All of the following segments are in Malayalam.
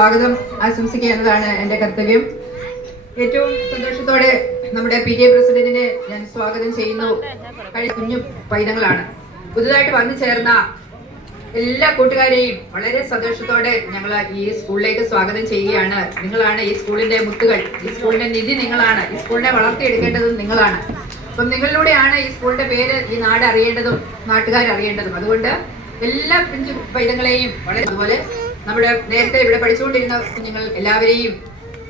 സ്വാഗതം ആശംസിക്കുക എന്നതാണ് എൻ്റെ കർത്തവ്യം. ഏറ്റവും സന്തോഷത്തോടെ നമ്മുടെ PTA പ്രസിഡന്റിനെ ഞാൻ സ്വാഗതം ചെയ്യുന്നു. കുഞ്ഞു പൈതങ്ങളാണ്. പുതുതായിട്ട് വന്നു ചേർന്ന എല്ലാ കൂട്ടുകാരെയും വളരെ സന്തോഷത്തോടെ ഞങ്ങൾ ഈ സ്കൂളിലേക്ക് സ്വാഗതം ചെയ്യുകയാണ്. നിങ്ങളാണ് ഈ സ്കൂളിന്റെ മുത്തുകൾ, ഈ സ്കൂളിന്റെ നിധി നിങ്ങളാണ്, ഈ സ്കൂളിനെ വളർത്തിയെടുക്കേണ്ടതും നിങ്ങളാണ്. അപ്പം നിങ്ങളിലൂടെയാണ് ഈ സ്കൂളിന്റെ പേര് ഈ നാട് അറിയേണ്ടതും നാട്ടുകാർ അറിയേണ്ടതും. അതുകൊണ്ട് എല്ലാ കുഞ്ഞു പൈതങ്ങളെയും വളരെ, അതുപോലെ നമ്മുടെ നേരത്തെ ഇവിടെ പഠിച്ചുകൊണ്ടിരുന്ന കുഞ്ഞുങ്ങൾ എല്ലാവരെയും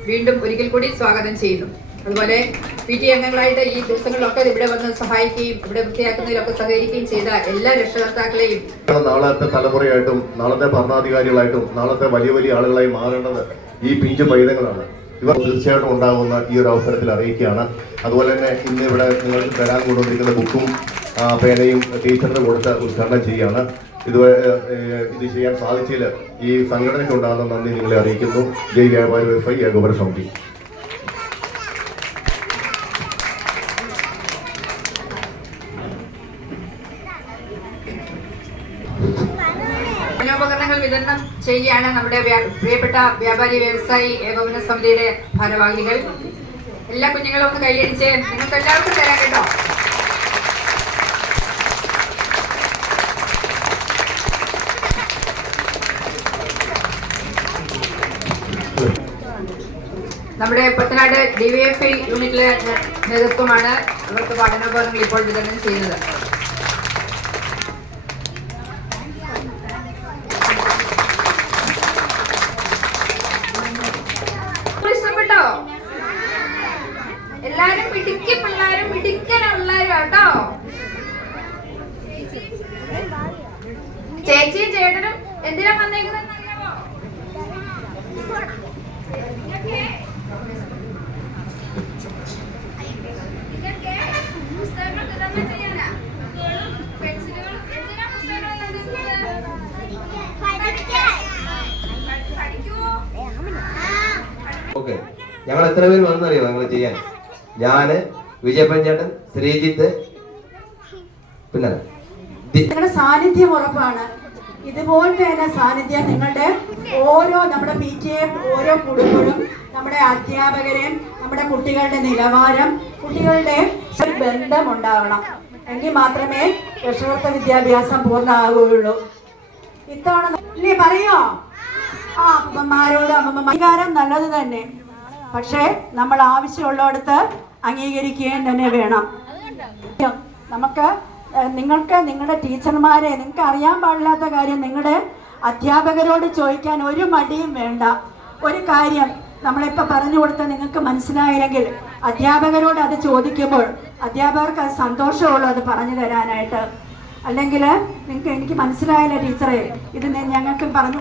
വീണ്ടും ഒരിക്കൽ കൂടി സ്വാഗതം ചെയ്യുന്നു. അതുപോലെ PTA അംഗങ്ങളായിട്ട് ഈ ദിവസങ്ങളിലൊക്കെ ഇവിടെ വന്ന് സഹായിക്കുകയും ഇവിടെ വൃത്തിയാക്കുന്നതിലൊക്കെ സഹകരിക്കുകയും ചെയ്ത എല്ലാ രക്ഷകർത്താക്കളെയും, നാളത്തെ തലമുറയായിട്ടും നാളത്തെ ഭരണാധികാരികളായിട്ടും നാളത്തെ വലിയ വലിയ ആളുകളായി മാറേണ്ടത് ഈ പിഞ്ചു പൈതങ്ങളാണ്. ഇവർ തീർച്ചയായിട്ടും ഉണ്ടാകുന്ന ഈ ഒരു അവസരത്തിൽ അറിയിക്കുകയാണ്. അതുപോലെ തന്നെ ഇന്ന് ഇവിടെ നിങ്ങൾക്ക് തരാൻ കൊണ്ടുവന്നിരിക്കുന്ന ബുക്കും പേനയും ടീച്ചറിന് കൊടുത്ത് ഉദ്ഘാടനം ചെയ്യുകയാണ്. ഇത് ചെയ്യാൻ സാധിച്ചതിൽ ഈ സംഘടനയ്ക്ക് ഉണ്ടാകുന്ന നന്ദി നിങ്ങളെ അറിയിക്കുന്നു. ജയ് വ്യാപാരി വ്യവസായി ഏകോപന സമിതി. ഉപകരണങ്ങൾ വിതരണം ചെയ്യുകയാണ് നമ്മുടെ പ്രിയപ്പെട്ട വ്യാപാരി വ്യവസായി ഏകോപന സമിതിയുടെ ഭാരവാഹികൾ. എല്ലാ കുഞ്ഞുങ്ങളും ഒന്ന് കൈയടിച്ച് നിങ്ങൾക്ക് എല്ലാവർക്കും തരാം കേട്ടോ. നമ്മുടെ പത്തനാട് DYFI യൂണിറ്റിലെ നേതൃത്വമാണ് അവർക്ക് പഠനോപകരണങ്ങൾ ഇപ്പോൾ വിതരണം ചെയ്യുന്നത്. ഇഷ്ടപ്പെട്ടോ? എല്ലാരും മിടുക്കി പിള്ളേരും മിടുക്കനുള്ളവരും കേട്ടോ. ചേച്ചിയും ചേട്ടനും എന്തിനാ വന്നേക്കുന്നത്? ഓക്കെ, ഞങ്ങൾ എത്ര പേര് വന്നറിയോ ഞങ്ങൾ ചെയ്യാൻ? ഞാന്, വിജയപ്പഞ്ചേട്ടൻ, ശ്രീജിത്ത്, പിന്നെ നിങ്ങളുടെ സാന്നിധ്യം ഉറപ്പാണ്. ഇതുപോലത്തെ തന്നെ സാന്നിധ്യം നിങ്ങളുടെ നമ്മുടെ PTA ഓരോ കുടുംബവും, നമ്മുടെ അധ്യാപകരെയും നമ്മുടെ കുട്ടികളുടെ നിലവാരം, കുട്ടികളുടെ ബന്ധം ഉണ്ടാവണം. എങ്കിൽ മാത്രമേ രക്ഷകർത്ത വിദ്യാഭ്യാസം പൂർണ്ണമാവുകയുള്ളൂ. ഇത്തവണ ഇല്ലേ പറയോ? അപ്പന്മാരോട് അംഗീകാരം നല്ലത് തന്നെ, പക്ഷേ നമ്മൾ ആവശ്യമുള്ളിടത്ത് അംഗീകരിക്കുകയും തന്നെ വേണം. നമുക്ക് നിങ്ങൾക്ക് നിങ്ങളുടെ ടീച്ചർമാരെ, നിങ്ങൾക്ക് അറിയാൻ പാടില്ലാത്ത കാര്യം നിങ്ങളുടെ അധ്യാപകരോട് ചോദിക്കാൻ ഒരു മടിയും വേണ്ട. ഒരു കാര്യം നമ്മളിപ്പോൾ പറഞ്ഞു കൊടുത്താൽ നിങ്ങൾക്ക് മനസ്സിലായില്ലെങ്കിൽ അധ്യാപകരോട് അത് ചോദിക്കുമ്പോൾ അധ്യാപകർക്ക് അത് സന്തോഷമുള്ളൂ അത് പറഞ്ഞു തരാനായിട്ട്. അല്ലെങ്കിൽ എനിക്ക് മനസ്സിലായില്ല ടീച്ചറെ, ഇത് ഞങ്ങൾക്ക് പറഞ്ഞു